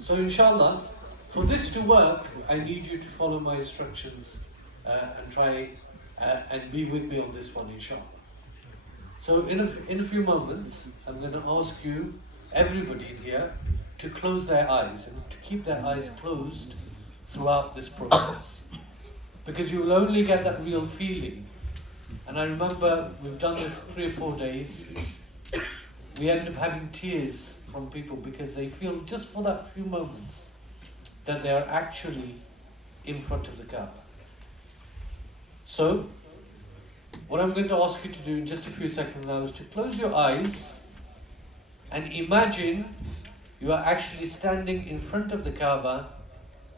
So inshallah, for this to work, I need you to follow my instructions and try and be with me on this one, inshallah. So in a few moments, I'm going to ask you, everybody in here, to close their eyes and to keep their eyes closed throughout this process. Because you will only get that real feeling. And I remember we've done this 3 or 4 days. We end up having tears from people because they feel just for that few moments that they are actually in front of the Kaaba. So, what I'm going to ask you to do in just a few seconds now is to close your eyes and imagine you are actually standing in front of the Kaaba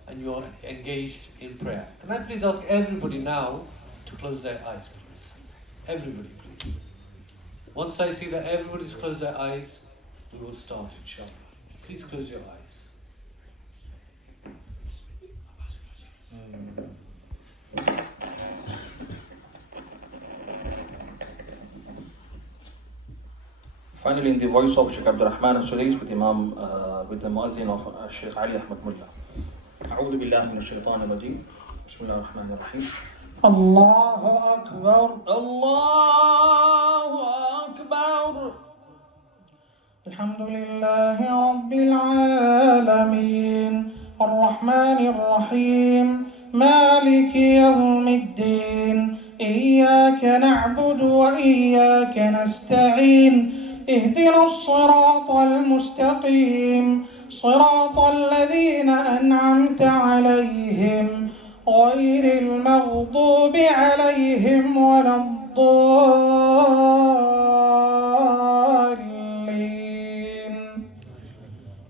and you are engaged in prayer. Can I please ask everybody now to close their eyes, please? Everybody, please. Once I see that everybody's closed their eyes, we will start, inshallah. Please close your eyes. Finally, in the voice of Sheikh Abdul Rahman al-Sudais with Imam, with the Muazzin of Sheikh Ali Ahmad Mullah. أعوذ بالله من الشيطان الرجيم. بسم الله الرحمن الرحيم. الله أكبر. الله أكبر. الحمد لله رب العالمين الرحمن الرحيم مالك يوم الدين إياك نعبد وإياك نستعين اهدنا الصراط المستقيم صراط الذين أنعمت عليهم غير المغضوب عليهم ولا الضالين.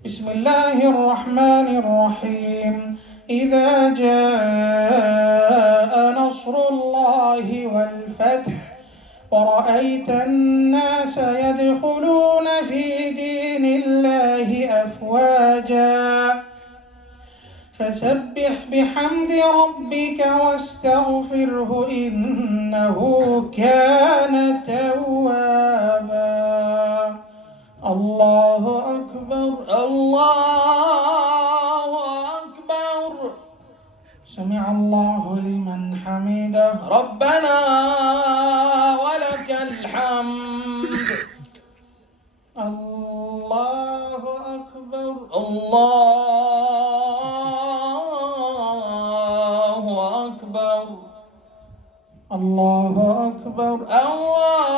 بسم الله الرحمن الرحيم. إذا جاء نصر الله والفتح ورأيت الناس يدخلون في دين الله أفواجا فسبح بحمد ربك واستغفره إنه كان توابا. الله أكبر. الله أكبر. سمع الله لمن حمده ربنا ولك الحمد. الله أكبر. الله أكبر. الله أكبر. الله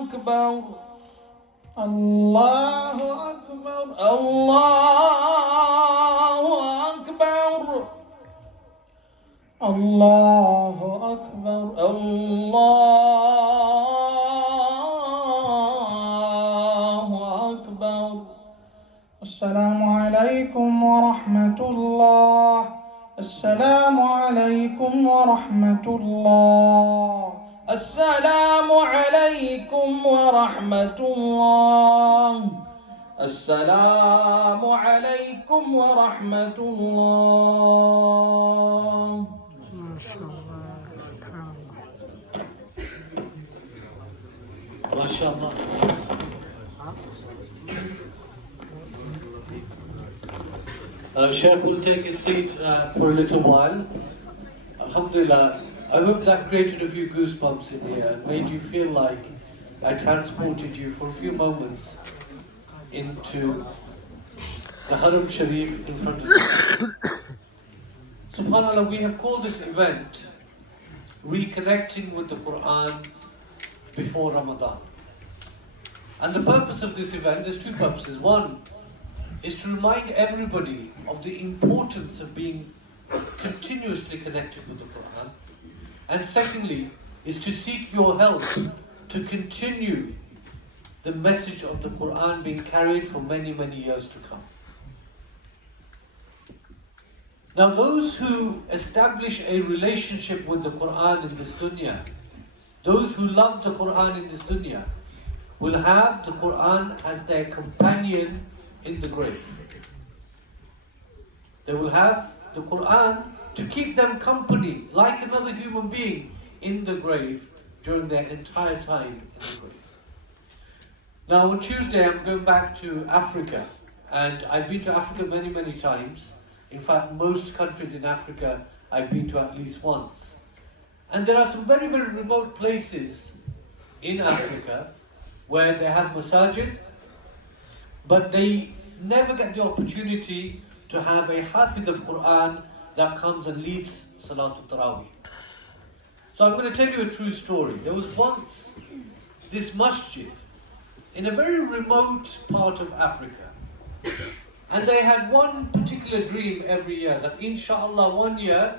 أكبر. الله أكبر. الله أكبر. الله أكبر. الله أكبر. السلام عليكم ورحمة الله. السلام عليكم ورحمة الله. السلام عليكم ورحمة الله. السلام عليكم ورحمة الله. MashaAllah. Sheikh will take his seat for a little while. Alhamdulillah. I hope that created a few goosebumps in here and made you feel like I transported you for a few moments into the Haram Sharif in front of you. SubhanAllah, we have called this event Reconnecting with the Quran before Ramadan. And the purpose of this event, there's two purposes. One is to remind everybody of the importance of being continuously connected with the Quran. And secondly, is to seek your help to continue the message of the Quran being carried for many, many years to come. Now, those who establish a relationship with the Quran in this dunya, those who love the Quran in this dunya, will have the Quran as their companion in the grave. They will have the Quran to keep them company like another human being in the grave during their entire time in the grave. Now on Tuesday I'm going back to Africa, and I've been to Africa many, many times. In fact, most countries in Africa I've been to at least once. And there are some very, very remote places in Africa where they have masajid, but they never get the opportunity to have a Hafidh of Quran that comes and leads Salatul Taraweeh. So I'm going to tell you a true story. There was once this masjid in a very remote part of Africa. And they had one particular dream every year, that inshallah one year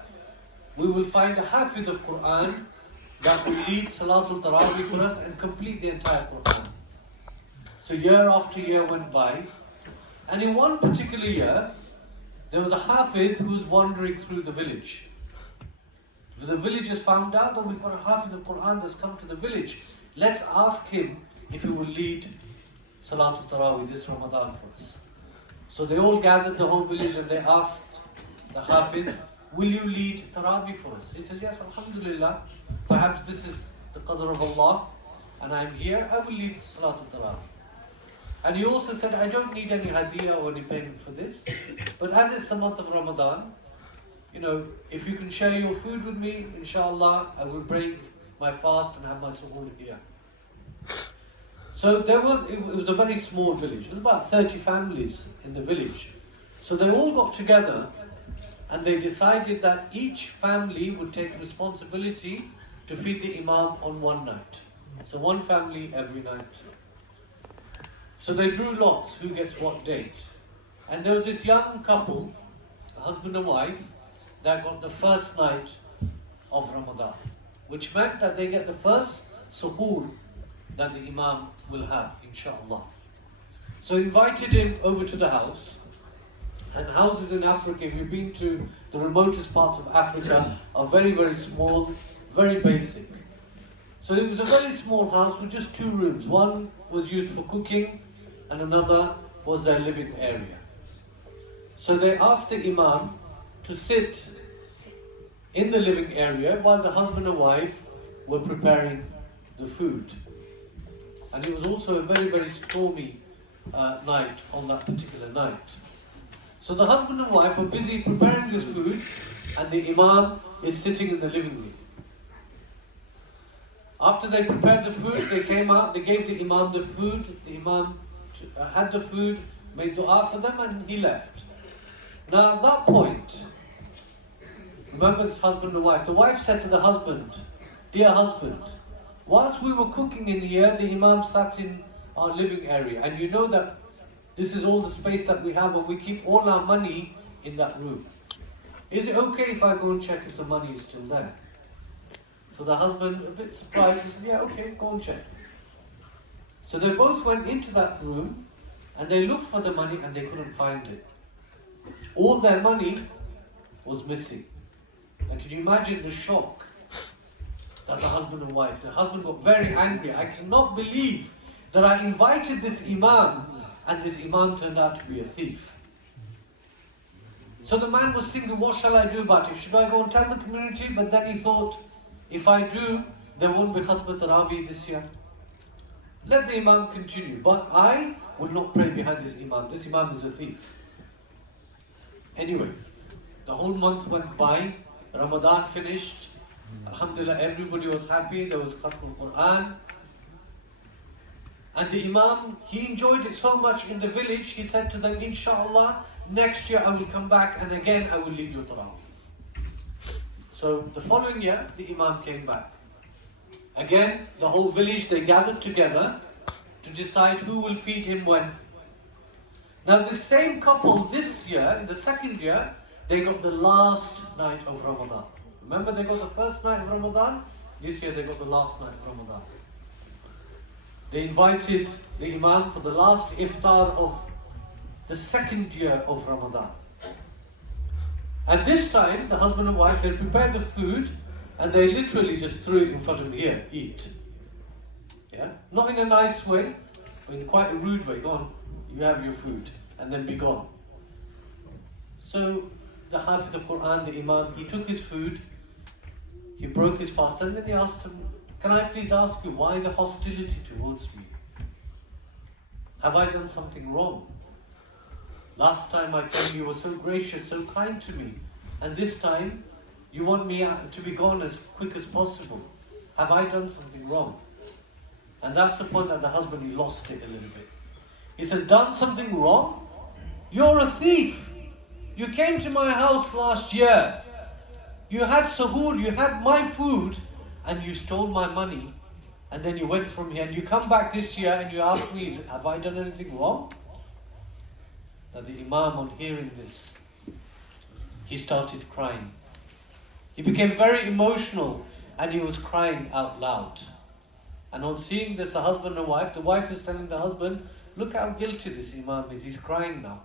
we will find a Hafidh of Quran that will lead Salatul Taraweeh for us and complete the entire Quran. So year after year went by, and in one particular year, there was a Hafidh who was wandering through the village. The villagers found out that we've got a Hafidh of Quran that's come to the village. Let's ask him if he will lead Salatul Taraweeh this Ramadan for us. So they all gathered, the whole village, and they asked the Hafidh, will you lead Taraweeh for us? He said, yes, Alhamdulillah, perhaps this is the qadr of Allah, and I'm here, I will lead Salatul Taraweeh. And he also said, I don't need any hadiyah or any payment for this, but as it's the month of Ramadan, you know, if you can share your food with me, inshallah, I will break my fast and have my suhoor here. So it was a very small village. There was about 30 families in the village. So they all got together and they decided that each family would take responsibility to feed the imam on one night. So one family every night. So they drew lots who gets what date. And there was this young couple, a husband and wife, that got the first night of Ramadan, which meant that they get the first suhoor that the imam will have, inshallah. So invited him over to the house. And houses in Africa, if you've been to the remotest parts of Africa, are very, very small, very basic. So it was a very small house with just 2 rooms. One was used for cooking and another was their living area. So they asked the imam to sit in the living area while the husband and wife were preparing the food. And it was also a very, very stormy night on that particular night. So the husband and wife were busy preparing this food, and the imam is sitting in the living room. After they prepared the food, they came out, they gave the imam the food, the imam had the food, made dua for them, and he left. Now at that point, remember this husband and wife, the wife said to the husband, dear husband, whilst we were cooking in here, the imam sat in our living area, and you know that this is all the space that we have, and we keep all our money in that room. Is it okay if I go and check if the money is still there? So the husband, a bit surprised, he said, yeah, okay, go and check. So they both went into that room, and they looked for the money, and they couldn't find it. All their money was missing. Now can you imagine the shock that the husband and wife, the husband got very angry. I cannot believe that I invited this imam, and this imam turned out to be a thief. So the man was thinking, what shall I do about it? Should I go and tell the community? But then he thought, if I do, there won't be Khatmat Taraweeh this year. Let the imam continue. But I will not pray behind this imam. This imam is a thief. Anyway, the whole month went by. Ramadan finished. Alhamdulillah, everybody was happy. There was Khatm al-Quran. And the imam, he enjoyed it so much in the village, he said to them, inshallah, next year I will come back and again I will lead your Taraweeh. So the following year, the imam came back. Again, the whole village, they gathered together to decide who will feed him when. Now the same couple this year, in the second year, they got the last night of Ramadan. Remember, they got the first night of Ramadan, this year they got the last night of Ramadan. They invited the imam for the last iftar of the second year of Ramadan. And this time, the husband and wife, they prepared the food and they literally just threw it in front of him. Here, eat. Yeah? Not in a nice way, but in quite a rude way. Go on, you have your food, and then be gone. So, the Hafidh of Quran, the imam, he took his food, he broke his fast, and then he asked him, can I please ask you, why the hostility towards me? Have I done something wrong? Last time I came, you were so gracious, so kind to me. And this time, you want me to be gone as quick as possible. Have I done something wrong? And that's the point that the husband, he lost it a little bit. He said, done something wrong? You're a thief. You came to my house last year. You had suhoor, you had my food, and you stole my money. And then you went from here, and you come back this year and you ask me, have I done anything wrong? Now the Imam, on hearing this, he started crying. He became very emotional and he was crying out loud. And on seeing this, the husband and wife, the wife is telling the husband, look how guilty this Imam is, he's crying now.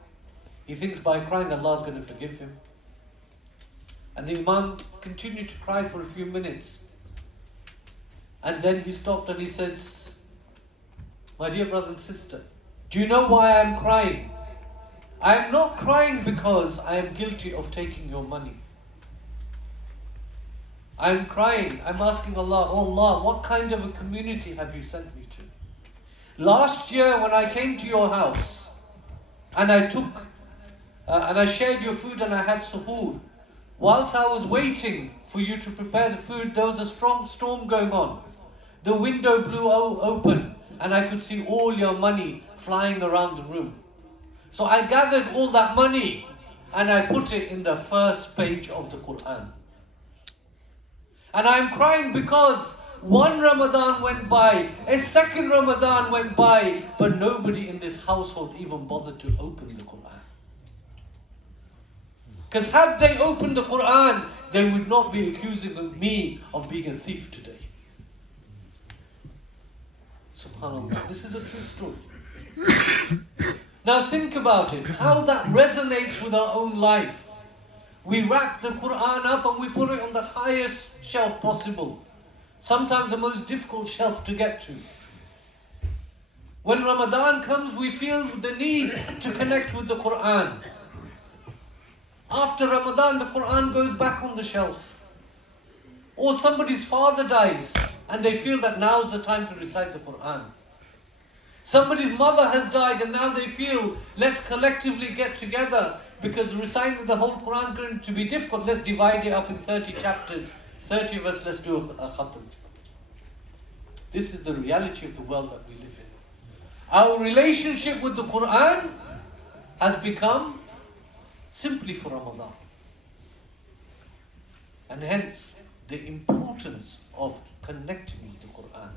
He thinks by crying Allah is going to forgive him. And the Imam continued to cry for a few minutes. And then he stopped and he says, my dear brother and sister, do you know why I am crying? I am not crying because I am guilty of taking your money. I am crying, I'm asking Allah, oh Allah, what kind of a community have you sent me to? Last year when I came to your house and I shared your food and I had suhoor, whilst I was waiting for you to prepare the food, there was a strong storm going on. The window blew open and I could see all your money flying around the room. So I gathered all that money and I put it in the first page of the Quran. And I'm crying because one Ramadan went by, a second Ramadan went by, but nobody in this household even bothered to open the Quran. Because had they opened the Quran, they would not be accusing me of being a thief today. SubhanAllah, this is a true story. Now think about it, how that resonates with our own life. We wrap the Quran up and we put it on the highest shelf possible. Sometimes the most difficult shelf to get to. When Ramadan comes, we feel the need to connect with the Quran. After Ramadan, the Quran goes back on the shelf. Or somebody's father dies and they feel that now's the time to recite the Quran. Somebody's mother has died and now they feel, let's collectively get together because reciting the whole Quran is going to be difficult. Let's divide it up in 30 chapters. 30 of us, let's do a khatam. This is the reality of the world that we live in. Our relationship with the Quran has become simply for Ramadan. And hence, the importance of connecting with the Quran.